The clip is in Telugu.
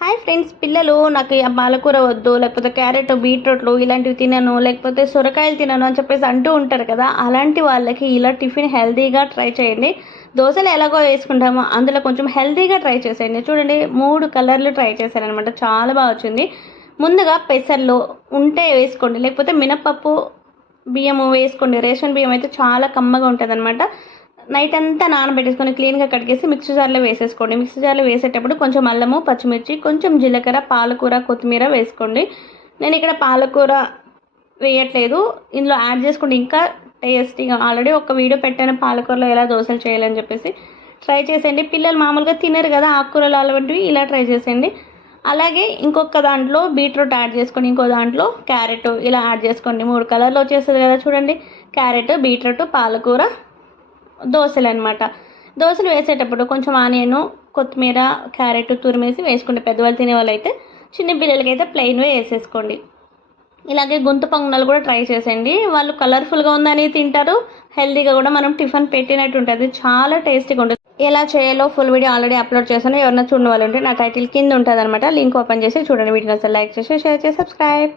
హాయ్ ఫ్రెండ్స్, పిల్లలు నాకు పాలకూర వద్దు, లేకపోతే క్యారెట్ బీట్రూట్లు ఇలాంటివి తినను, లేకపోతే సొరకాయలు తినను అని చెప్పేసి అంటూ ఉంటారు కదా. అలాంటి వాళ్ళకి ఇలా టిఫిన్ హెల్తీగా ట్రై చేయండి. దోశలు ఎలాగో వేసుకుంటామో అందులో కొంచెం హెల్తీగా ట్రై చేసేయండి. చూడండి, 3 కలర్లు ట్రై చేశాను అనమాట, చాలా బాగా వచ్చింది. ముందుగా పెసర్లు ఉంటే వేసుకోండి, లేకపోతే మినపప్పు బియ్యము వేసుకోండి. రేషన్ బియ్యం అయితే చాలా కమ్మగా ఉంటుంది అనమాట. నైట్ అంతా నానబెట్టేసుకొని క్లీన్గా కడిగేసి మిక్సీ జార్లో వేసేసుకోండి. మిక్సీ జార్లో వేసేటప్పుడు కొంచెం అల్లము, పచ్చిమిర్చి, కొంచెం జీలకర్ర, పాలకూర, కొత్తిమీర వేసుకోండి. నేను ఇక్కడ పాలకూర వేయట్లేదు, ఇందులో యాడ్ చేసుకోండి ఇంకా టేస్టీగా. ఆల్రెడీ ఒక వీడియో పెట్టాను పాలకూరలో ఎలా దోశలు చేయాలని చెప్పేసి, ట్రై చేసేయండి. పిల్లలు మామూలుగా తినరు కదా ఆకుకూరలు అలాంటివి, ఇలా ట్రై చేసేయండి. అలాగే ఇంకొక దాంట్లో బీట్రూట్ యాడ్ చేసుకోండి, ఇంకో దాంట్లో క్యారెట్ ఇలా యాడ్ చేసుకోండి. 3 కలర్లు వచ్చేస్తుంది కదా చూడండి, క్యారెట్, బీట్రూట్, పాలకూర దోశలు అనమాట. దోశలు వేసేటప్పుడు కొంచెం ఆనియన్, కొత్తిమీర, క్యారెట్ తురిమేసి వేసుకోండి. పెద్దవాళ్ళు తినేవాళ్ళు అయితే, చిన్న పిల్లలకి అయితే ప్లెయిన్వే వేసేసుకోండి. ఇలాగే గుంత పొంగనాలు కూడా ట్రై చేసేయండి. వాళ్ళు కలర్ఫుల్గా ఉందని తింటారు, హెల్తీగా కూడా మనం టిఫిన్ పెట్టినట్టు ఉంటుంది, చాలా టేస్టీగా ఉంటుంది. ఎలా చేయాలో ఫుల్ వీడియో ఆల్రెడీ అప్లోడ్ చేశాను. ఎవరైనా చూడని వాళ్ళు ఉంటే నా టైటిల్ కింద ఉంటుంది అనమాట, లింక్ ఓపెన్ చేసి చూడండి. వీడియోని అసలు లైక్ చేసి షేర్ చేసి సబ్స్క్రైబ్.